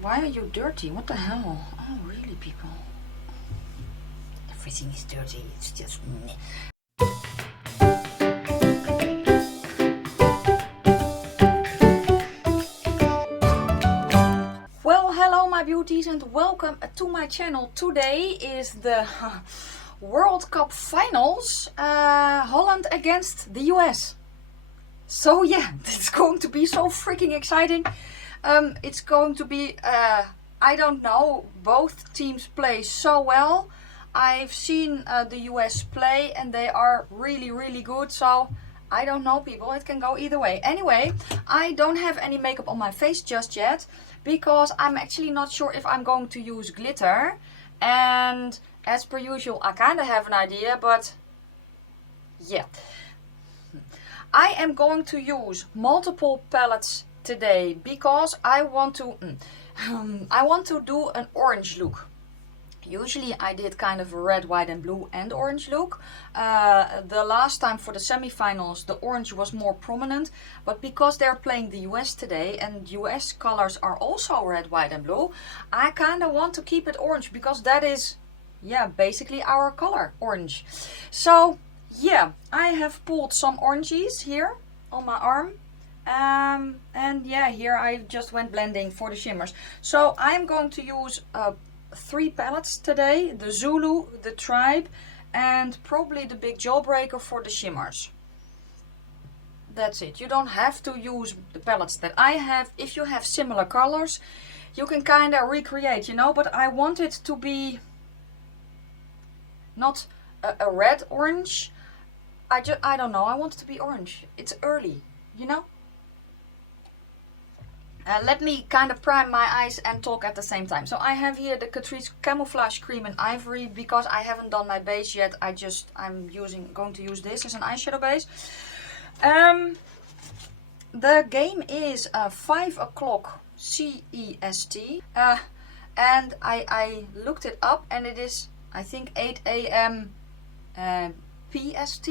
Why are you dirty? What the hell? Oh, really, people? Everything is dirty. It's just... Well, hello my beauties and welcome to my channel. Today is the World Cup Finals. Holland against the US. So yeah, it's going to be so freaking exciting. It's going to be, I don't know, both teams play so well. I've seen the US play and they are really, really good. So I don't know, people, it can go either way. Anyway, I don't have any makeup on my face just yet because I'm actually not sure if I'm going to use glitter. And as per usual, I kind of have an idea, but yeah. I am going to use multiple palettes today because I want to do an orange look. Usually I did kind of a red, white and blue and orange look. The last time for the semi-finals the orange was more prominent, but because they're playing the US today and US colors are also red, white and blue, I kind of want to keep it orange because that is, yeah, basically our color, orange. So yeah, I have pulled some oranges here on my arm. And yeah, here I just went blending for the shimmers. So I'm going to use 3 palettes today. The Zulu, the Tribe, and probably the big Jawbreaker for the shimmers. That's it. You don't have to use the palettes that I have. If you have similar colors, you can kind of recreate, you know. But I want it to be not a red orange. I don't know. I want it to be orange. It's early, you know. Let me kind of prime my eyes and talk at the same time. So I have here the Catrice Camouflage Cream in Ivory. Because I haven't done my base yet, I'm going to use this as an eyeshadow base. The game is 5 o'clock CEST. And I looked it up and it is, I think, 8 AM PST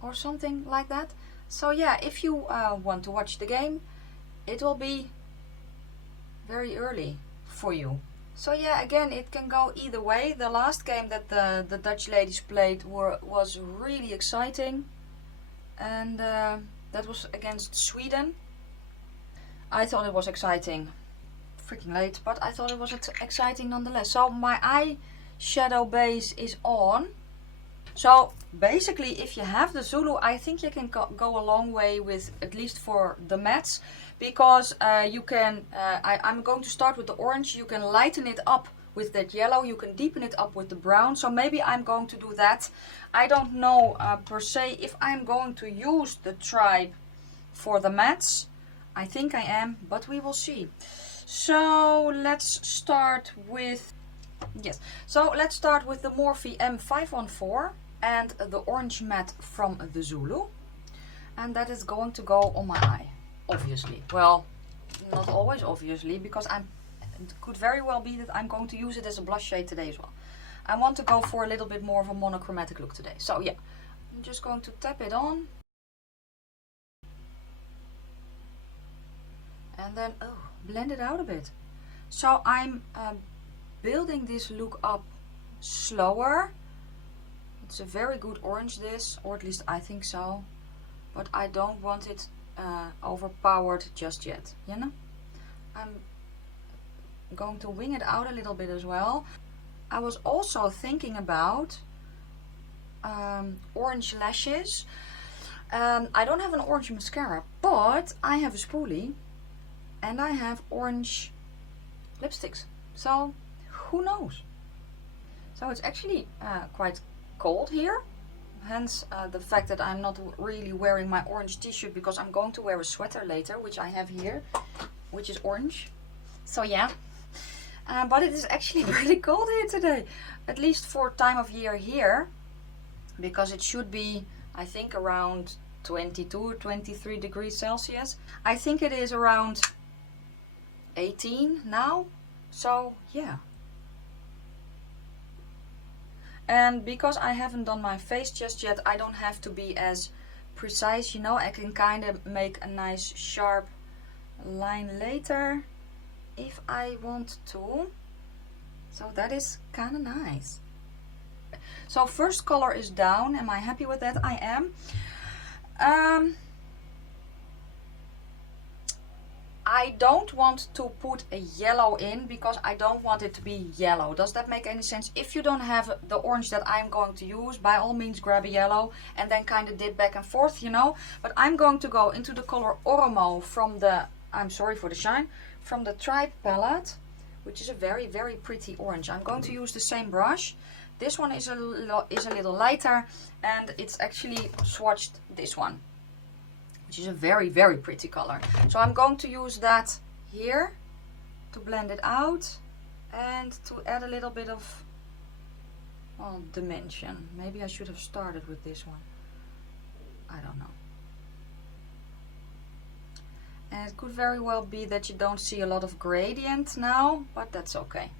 or something like that. So yeah, if you want to watch the game, it will be very early for you. So yeah, again, it can go either way. The last game that the Dutch ladies played was really exciting, and that was against Sweden. I thought it was exciting, freaking late, but I thought it was exciting nonetheless. So my eyeshadow base is on. So basically, if you have the Zulu, I think you can go a long way with, at least for the mattes, because you can, I'm going to start with the orange. You can lighten it up with that yellow, you can deepen it up with the brown. So maybe I'm going to do that. I don't know per se if I'm going to use the Tribe for the mattes. I think I am, but we will see. So let's start with, yes, so let's start with the Morphe M514 and the orange matte from the Zulu, and that is going to go on my eye, obviously. Well, not always obviously, because it could very well be that I'm going to use it as a blush shade today as well. I want to go for a little bit more of a monochromatic look today. So yeah, I'm just going to tap it on. And then, oh, blend it out a bit. So I'm building this look up slower. It's a very good orange, this, or at least I think so, but I don't want it overpowered just yet, you know. I'm going to wing it out a little bit as well. I was also thinking about orange lashes. I don't have an orange mascara, but I have a spoolie and I have orange lipsticks, so who knows. So it's actually quite cold here, hence the fact that I'm not really wearing my orange t-shirt, because I'm going to wear a sweater later, which I have here, which is orange. So yeah, but it is actually really cold here today, at least for time of year here, because it should be, I think, around 22 or 23 degrees Celsius. I think it is around 18 now, so yeah. And because I haven't done my face just yet, I don't have to be as precise, you know. I can kind of make a nice sharp line later if I want to. So that is kind of nice. So first color is down. Am I happy with that? I am. I don't want to put a yellow in because I don't want it to be yellow. Does that make any sense? If you don't have the orange that I'm going to use, by all means grab a yellow and then kind of dip back and forth, you know. But I'm going to go into the color Oromo from the, I'm sorry for the shine, from the Tribe palette, which is a very, very pretty orange. I'm going to use the same brush. This one is a little lighter, and it's actually swatched this one, which is a very, very pretty color. So I'm going to use that here to blend it out and to add a little bit of, well, dimension. Maybe I should have started with this one. I don't know. And it could very well be that you don't see a lot of gradient now, but that's okay.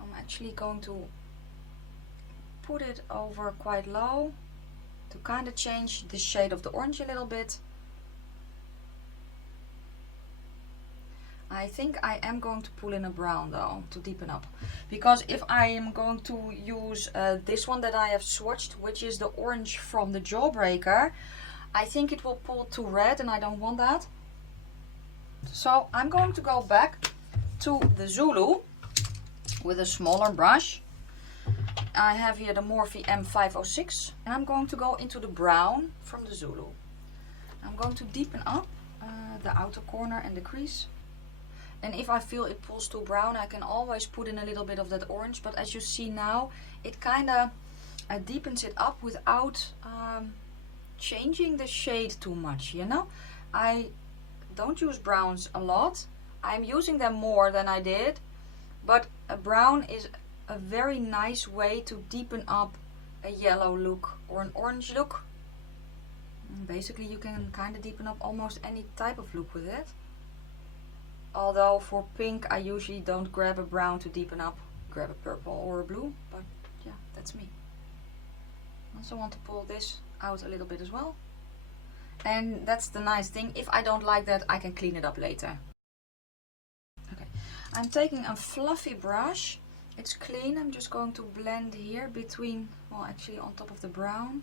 I'm actually going to put it over quite low to kind of change the shade of the orange a little bit. I think I am going to pull in a brown though to deepen up, because if I am going to use this one that I have swatched, which is the orange from the Jawbreaker, I think it will pull too red and I don't want that. So I'm going to go back to the Zulu with a smaller brush. I have here the Morphe M506 and I'm going to go into the brown from the Zulu. I'm going to deepen up the outer corner and the crease. And if I feel it pulls too brown, I can always put in a little bit of that orange. But as you see now, it kind of deepens it up without changing the shade too much, you know. I don't use browns a lot. I'm using them more than I did. But a brown is a very nice way to deepen up a yellow look or an orange look. And basically, you can kind of deepen up almost any type of look with it. Although for pink, I usually don't grab a brown to deepen up. Grab a purple or a blue, but yeah, that's me. I also want to pull this out a little bit as well. And that's the nice thing. If I don't like that, I can clean it up later. Okay, I'm taking a fluffy brush. It's clean. I'm just going to blend here between, well, actually on top of the brown.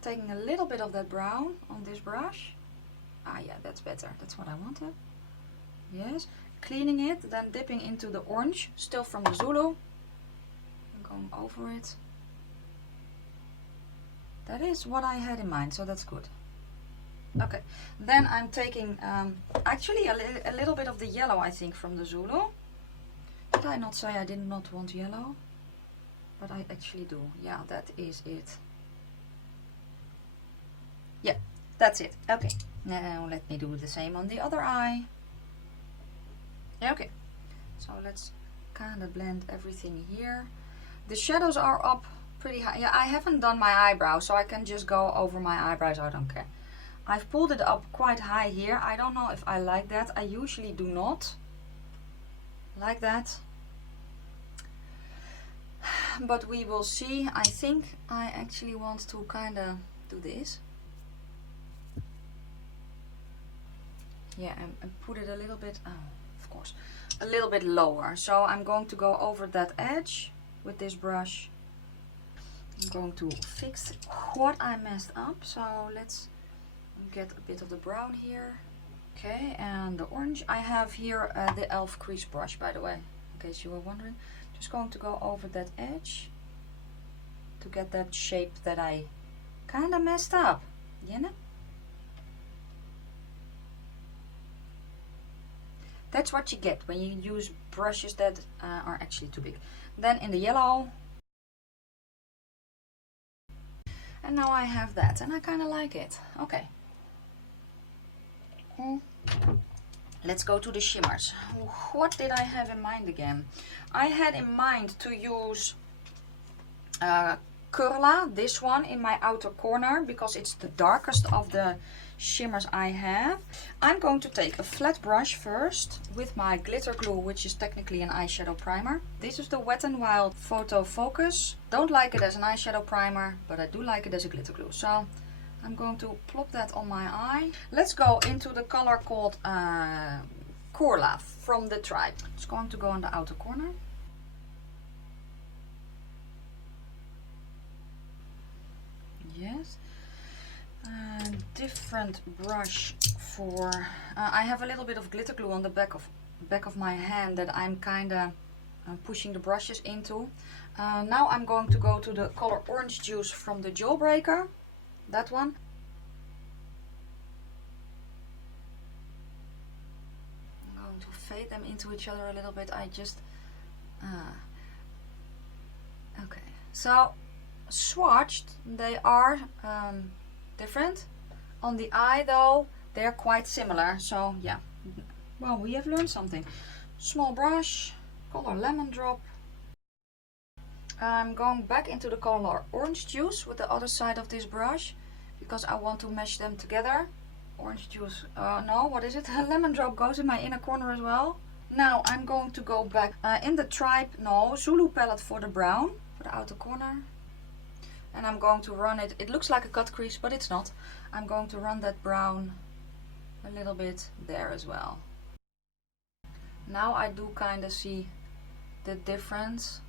Taking a little bit of that brown on this brush. Ah, yeah, that's better. That's what I wanted. Yes, cleaning it, then dipping into the orange, still from the Zulu, and going over it. That is what I had in mind, so that's good. Okay, then I'm taking actually a little bit of the yellow, I think, from the Zulu. Did I not say I did not want yellow? But I actually do. Yeah, that is it. Yeah, that's it. Okay, now let me do the same on the other eye. Okay, so let's kind of blend everything here. The shadows are up pretty high. Yeah, I haven't done my eyebrows, so I can just go over my eyebrows. I don't care. I've pulled it up quite high here. I don't know if I like that. I usually do not like that, but we will see. I think I actually want to kind of do this. Yeah, and put it a little bit, oh, of course, a little bit lower. So I'm going to go over that edge with this brush. I'm going to fix what I messed up. So let's get a bit of the brown here. Okay, and the orange. I have here the e.l.f. crease brush, by the way, in case you were wondering. Just going to go over that edge to get that shape that I kind of messed up, you know? That's what you get when you use brushes that are actually too big. Then in the yellow. And now I have that, and I kind of like it. Okay. Let's go to the shimmers. What did I have in mind again? I had in mind to use Kurla, this one, in my outer corner, because it's the darkest of the shimmers I have. I'm going to take a flat brush first with my glitter glue, which is technically an eyeshadow primer. This is the Wet n Wild Photo Focus. Don't like it as an eyeshadow primer, but I do like it as a glitter glue. So I'm going to plop that on my eye. Let's go into the color called Kurla from the tribe. It's going to go on the outer corner. Yes. Different brush for... I have a little bit of glitter glue on the back of my hand that I'm kind of pushing the brushes into. Now I'm going to go to the color Orange Juice from the Jawbreaker. That one. I'm going to fade them into each other a little bit. I just... okay. So, swatched, they are different. On the eye though, they're quite similar. So yeah, well, we have learned something. Small brush, color Lemon Drop. I'm going back into the color Orange Juice with the other side of this brush because I want to mesh them together. Orange Juice, no, what is it? Lemon Drop goes in my inner corner as well. Now I'm going to go back in the Tribe, no, Zulu palette for the brown, for the outer corner. And I'm going to run it, it looks like a cut crease, but it's not. I'm going to run that brown a little bit there as well. Now I do kind of see the difference.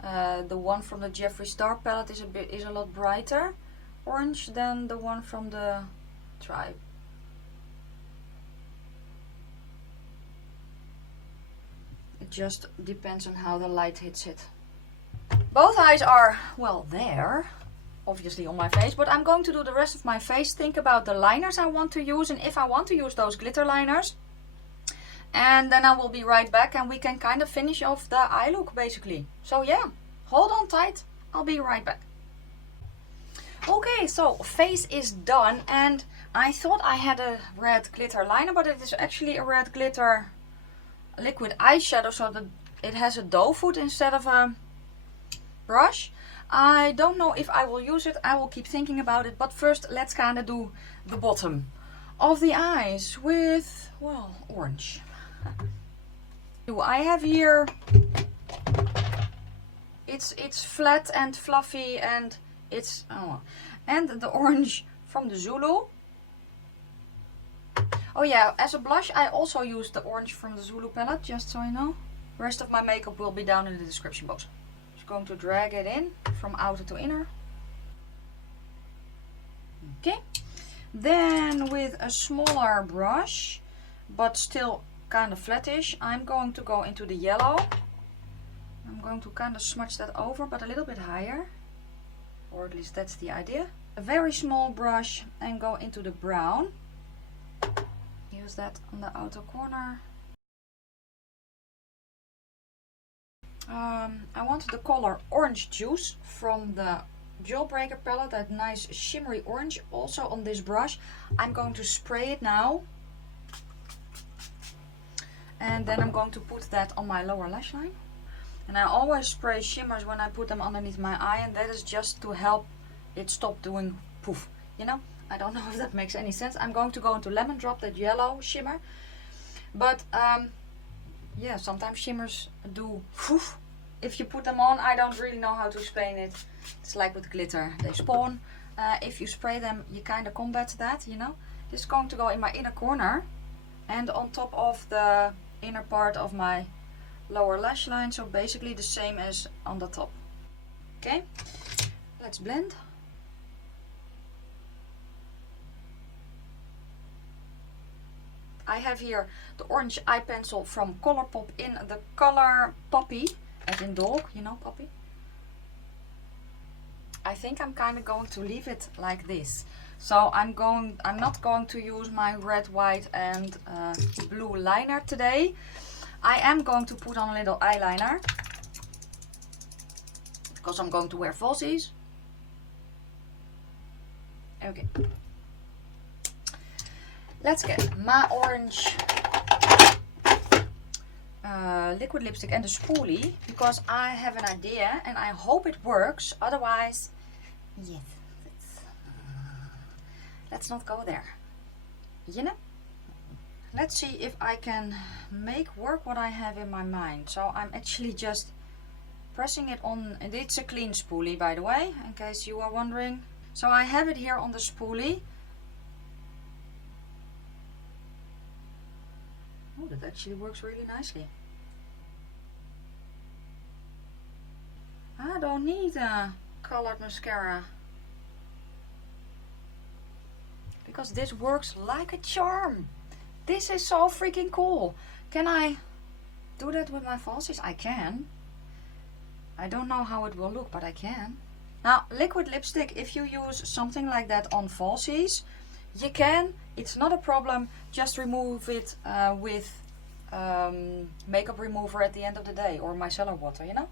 The one from the Jeffree Star palette is a lot brighter orange than the one from the Tribe. It just depends on how the light hits it. Both eyes are, well, there, obviously on my face, but I'm going to do the rest of my face, think about the liners I want to use and if I want to use those glitter liners. And then I will be right back and we can kind of finish off the eye look basically. So yeah, hold on tight, I'll be right back. Okay, so face is done and I thought I had a red glitter liner, but it is actually a red glitter liquid eyeshadow, so that it has a doe foot instead of a brush. I don't know if I will use it, I will keep thinking about it, but first let's kind of do the bottom of the eyes with, well, orange. I have here, it's flat and fluffy and it's, and the orange from the Zulu. Oh yeah, as a blush I also use the orange from the Zulu palette, just so you know. The rest of my makeup will be down in the description box. Going to drag it in from outer to inner. Okay, then with a smaller brush but still kind of flattish, I'm going to go into the yellow. I'm going to kind of smudge that over but a little bit higher, or at least that's the idea. A very small brush and go into the brown. Use that on the outer corner. I want the color Orange Juice from the Jawbreaker palette, that nice shimmery orange, also on this brush. I'm going to spray it now. And then I'm going to put that on my lower lash line. And I always spray shimmers when I put them underneath my eye, and that is just to help it stop doing poof. You know, I don't know if that makes any sense. I'm going to go into Lemon Drop, that yellow shimmer. But yeah, sometimes shimmers do poof. If you put them on, I don't really know how to explain it. It's like with glitter, they spawn. If you spray them, you kind of combat that, you know. This is going to go in my inner corner and on top of the inner part of my lower lash line, so basically the same as on the top. Okay, let's blend. I have here the orange eye pencil from Colourpop in the color Poppy, as in dog, you know, Poppy. I think I'm kind of going to leave it like this. So I'm not going to use my red, white and blue liner today. I am going to put on a little eyeliner because I'm going to wear falsies. Okay. Let's get my orange liquid lipstick and the spoolie, because I have an idea and I hope it works. Otherwise, yes, let's not go there. You know? Let's see if I can make work what I have in my mind. So I'm actually just pressing it on, and it's a clean spoolie by the way, in case you are wondering. So I have it here on the spoolie. Oh, that actually works really nicely. I don't need a colored mascara, because this works like a charm. This is so freaking cool. Can I do that with my falsies? I can. I don't know how it will look, but I can. Now, liquid lipstick, if you use something like that on falsies, you can. It's not a problem. Just remove it with makeup remover at the end of the day, or micellar water, you know.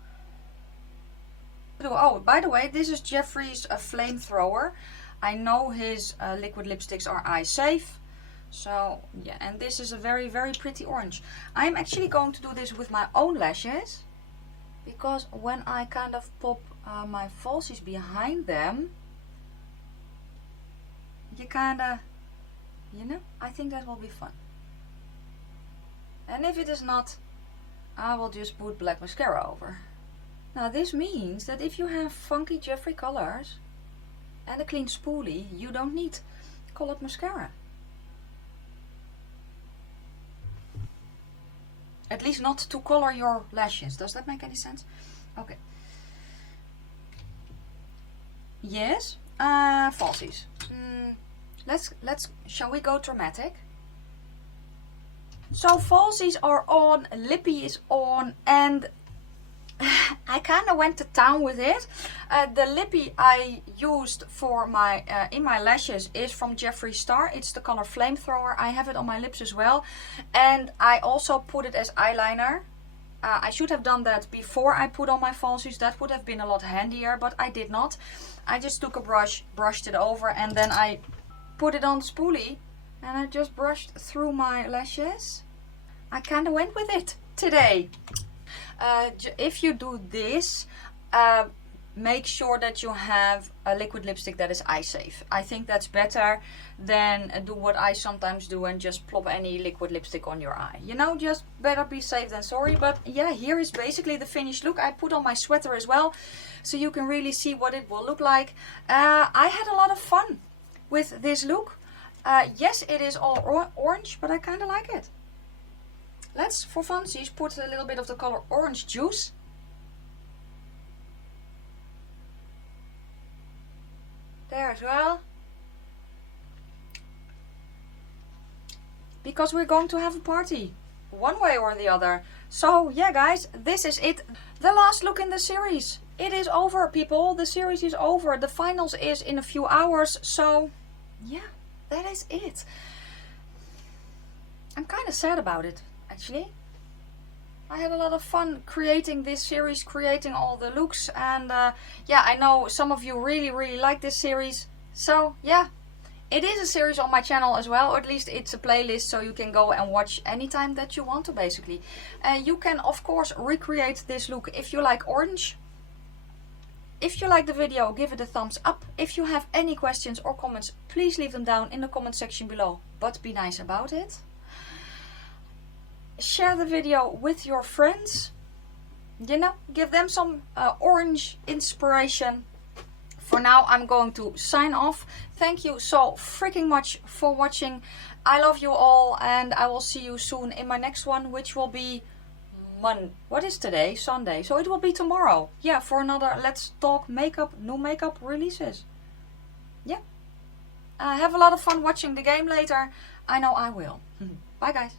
Oh, by the way, this is Jeffree's flamethrower. I know his liquid lipsticks are eye safe. So yeah, and this is a very, very pretty orange. I'm actually going to do this with my own lashes, because when I kind of pop my falsies behind them, you kind of, you know, I think that will be fun. And if it is not, I will just put black mascara over. Now this means that if you have funky Jeffree colors and a clean spoolie, you don't need colored mascara. At least not to color your lashes. Does that make any sense? Okay. Yes. Falsies. Shall we go dramatic? So falsies are on, lippy is on, and I kind of went to town with it. The lippy I used for my in my lashes is from Jeffree Star. It's the color Flamethrower. I have it on my lips as well, and I also put it as eyeliner. I should have done that before I put on my falsies. That would have been a lot handier, but I did not. I just took a brush, brushed it over, and then I put it on the spoolie, and I just brushed through my lashes. I kind of went with it today. If you do this, make sure that you have a liquid lipstick that is eye safe. I think that's better than do what I sometimes do and just plop any liquid lipstick on your eye. You know, just better be safe than sorry. But yeah, here is basically the finished look. I put on my sweater as well, so you can really see what it will look like. I had a lot of fun with this look. Yes, it is all orange, but I kind of like it. Let's, for funsies, put a little bit of the color Orange Juice. There as well. Because we're going to have a party, one way or the other. So yeah guys, this is it. The last look in the series. It is over, people. The series is over. The finals is in a few hours. So yeah, that is it. I'm kind of sad about it. Actually, I had a lot of fun creating this series, creating all the looks, and yeah, I know some of you really like this series. So yeah, it is a series on my channel as well, or at least it's a playlist, so you can go and watch anytime that you want to, basically. You can of course recreate this look if you like orange. If you like the video, give it a thumbs up. If you have any questions or comments, please leave them down in the comment section below, but be nice about it. Share the video with your friends, you know, give them some orange inspiration. For now, I'm going to sign off. Thank you so freaking much for watching. I love you all, and I will see you soon in my next one, which will be what is today? Sunday. So it will be tomorrow. Yeah, for another Let's Talk Makeup, new makeup releases. Yeah. Have a lot of fun watching the game later. I know I will. Bye guys.